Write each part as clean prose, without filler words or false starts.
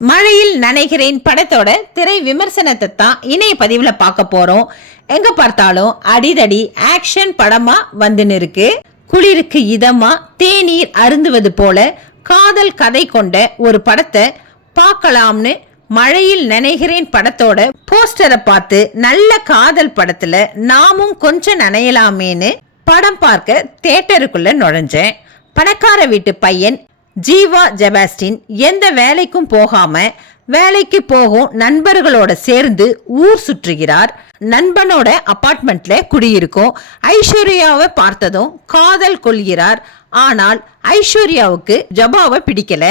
மழையில் நனைகிறேன் படத்தோட திரை விமர்சனத்தை தான் இணைய பதிவுல பார்க்க போறோம். எங்க பார்த்தாலும் அடிதடி ஆக்ஷன் படமா வந்துன்னு இருக்கு. குளிருக்கு இதமா தேநீர் அருந்துவது போல காதல் கதை கொண்ட ஒரு படத்தை பார்க்கலாம்னு மழையில் நனைகிறேன் படத்தோட போஸ்டரை பார்த்து நல்ல காதல் படத்துல நாமும் கொஞ்சம் நனையலாமேன்னு படம் பார்க்க தியேட்டருக்குள்ள நுழைஞ்சேன். பணக்கார வீட்டு பையன் ஜீவா செபாஸ்டின் எந்த வேலைக்கும் போகாம வேலைக்கு போகும் நண்பர்களோட சேர்ந்து ஊர் சுற்றுகிறார். நண்பனோட அபார்ட்மெண்ட்ல குடியிருக்கும் ஐஸ்வர்யாவை பார்த்ததும் காதல் கொள்கிறார். ஆனால் ஐஸ்வர்யாவுக்கு ஜபாவை பிடிக்கல.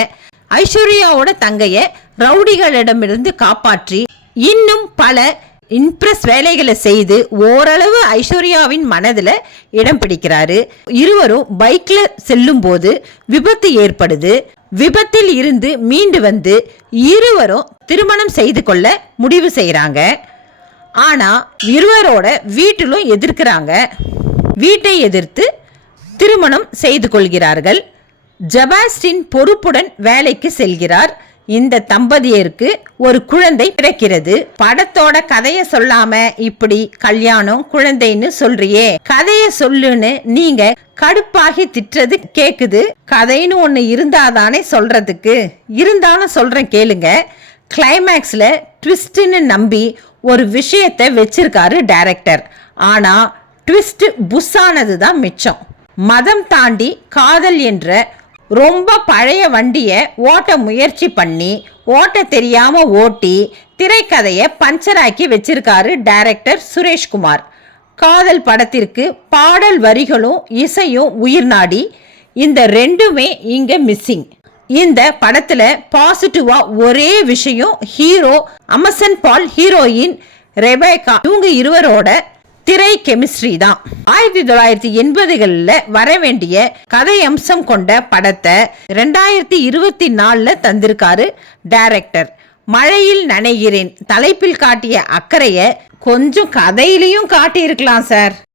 ஐஸ்வர்யாவோட தங்கைய ரவுடிகளிடமிருந்து காப்பாற்றி இன்னும் பல இம்ப்ரெஸ் வேலைகளை செய்து ஓரளவு ஐஸ்வர்யாவின் மனதில் இடம் பிடிக்கிறாரு. இருவரும் பைக்ல செல்லும் போது விபத்து ஏற்படுது. விபத்தில் இருந்து மீண்டு வந்து இருவரும் திருமணம் செய்து கொள்ள முடிவு செய்யறாங்க. ஆனா இருவரோட வீட்டிலும் எதிர்க்கிறாங்க. வீட்டை எதிர்த்து திருமணம் செய்து கொள்கிறார்கள். செபாஸ்டின் பொறுப்புடன் வேலைக்கு செல்கிறார். இந்த தம்பதியருக்கு ஒரு குழந்தை பிறக்கிறது. படத்தோட கதைய சொல்லாம இப்படி கல்யாணம் குழந்தைன்னு சொல்றியே, கதைய சொல்லுன்னு நீங்க கடுப்பாகி திட்டுறது கேக்குது. கதைன்னு ஒண்ணு இருந்தாதானே சொல்றதுக்கு. இருந்தாலும் சொல்றேன் கேளுங்க. கிளைமேக்ஸ்ல ட்விஸ்ட்னு நம்பி ஒரு விஷயத்தை வச்சிருக்காரு டைரக்டர். ஆனா ட்விஸ்ட் புஷ்ஷானது தான் மிச்சம். மதம் தாண்டி காதல் என்ற ரொம்ப பழைய வண்டியை ஓட்ட முயற்சி பண்ணி ஓட்ட தெரியாம ஓட்டி திரைக்கதையை பஞ்சராக்கி வச்சிருக்காரு டைரக்டர் சுரேஷ்குமார். காதல் படத்திற்கு பாடல் வரிகளும் இசையும் உயிர் நாடி. இந்த ரெண்டுமே இங்க மிஸ்ஸிங். இந்த படத்துல பாசிட்டிவா ஒரே விஷயம், ஹீரோ அமசன் பால், ஹீரோயின் ரெபேக்கா, இவங்க இருவரோட திரை கெமிஸ்ட்ரி தான். 1980களில் வர வேண்டிய கதை அம்சம் கொண்ட படத்தை 2024 தந்திருக்காரு டைரக்டர். மழையில் நனைகிறேன் தலைப்பில் காட்டிய அக்கறைய கொஞ்சம் கதையிலையும் காட்டி இருக்கலாம் சார்.